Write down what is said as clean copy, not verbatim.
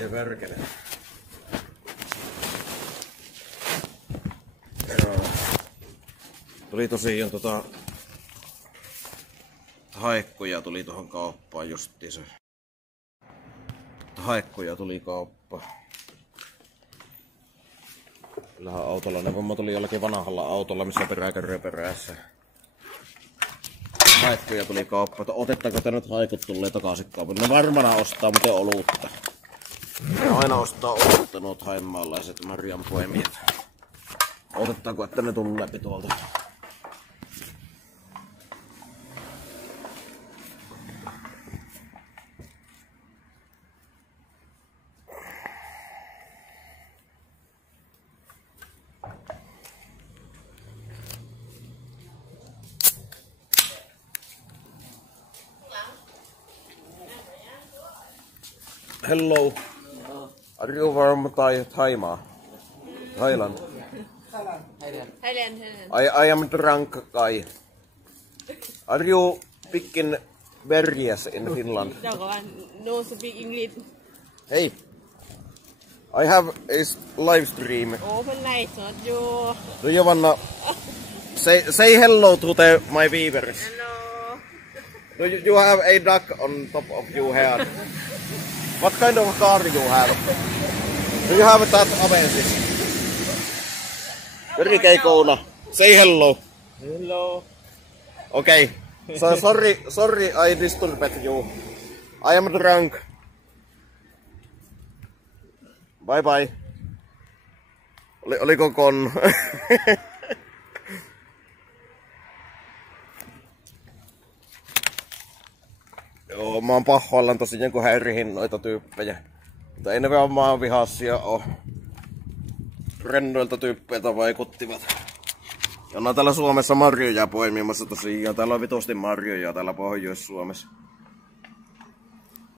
Ei perkele. Tuli tosiaan haikkoja tuli tuohon kauppaan justiinsa. Haikkoja tuli kauppaan. Kyllähän autolla ne vamma tuli jollakin vanhalla autolla, missä peräkärryä perässä. Haikkoja tuli kauppaan. Otettaako te nyt haikot tulee takaisin kauppaan? Ne varmana ostaa muuten olutta. Ne aina ostaa olutta nuot haimmaalaiset marjanpoimijat. Otettaako, että ne tulee läpi tuolta? Hello. Are you from Thailand? Thailand. I am drunk guy. Are you picking berries in Finland? No speak English. Hey, I have a live stream. Open night, not you. Do you wanna say hello to my viewers? Hello. Do you have a duck on top of your head? What kind of car you have? Do you have that Avensis? Very Keikouna. Say hello. Hello. Okay. So sorry I disturbed you. I am drunk. Bye bye. Oliko kon? Joo, mä oon pahoillaan tosiaan kun häirihin noita tyyppejä. Mutta ei ne varmaan vihassia oo. Rennoilta tyyppeiltä vaikuttivat. Ja on täällä Suomessa marjoja poimimassa tosiaan. Täällä on vitusti marjoja täällä Pohjois-Suomessa.